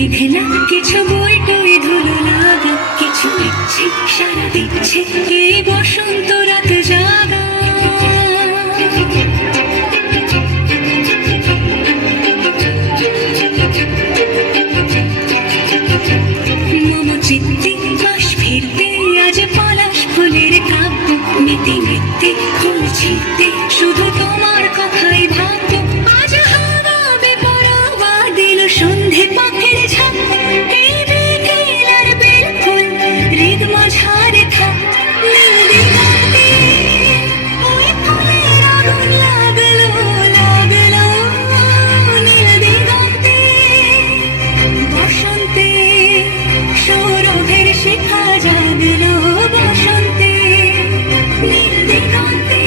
বিধেনা কিছু বই টই ধুলো লাগা, কিছু ইচ্ছে সারা দিচ্ছে এই বসন্ত রাত জাগা। মম চিত্তে বাস ফিরতে আজ পলাশ ফুলের কাব্য, নিতে নিতে ফুল ছিঁড়তে শুধু তোমার কথাই ভাববো। আজ হাওয়া বেপরোয়া দিল সন্ধে পথের ঝাঁপ, এই বিকেল আর বেল ফুল হৃদ মাঝারে থাক। নীল দিগন্তে ওই ফুলের আগুন লাগলো লাগলো, নীল দিগন্তে বসন্তে সৌরভের শিখা জাগলো, বসন্তে নীল দিগন্তে।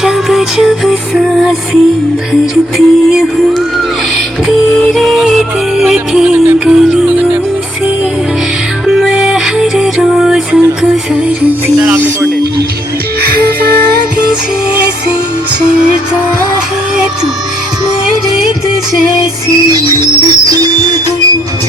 जब जब सांसें भरती हूँ तेरे दिल की गलियों से, मैं हर रोज गुजरती हूँ। हवा के जैसे चलता है तू, मेरे तुझे से मिलती हूँ।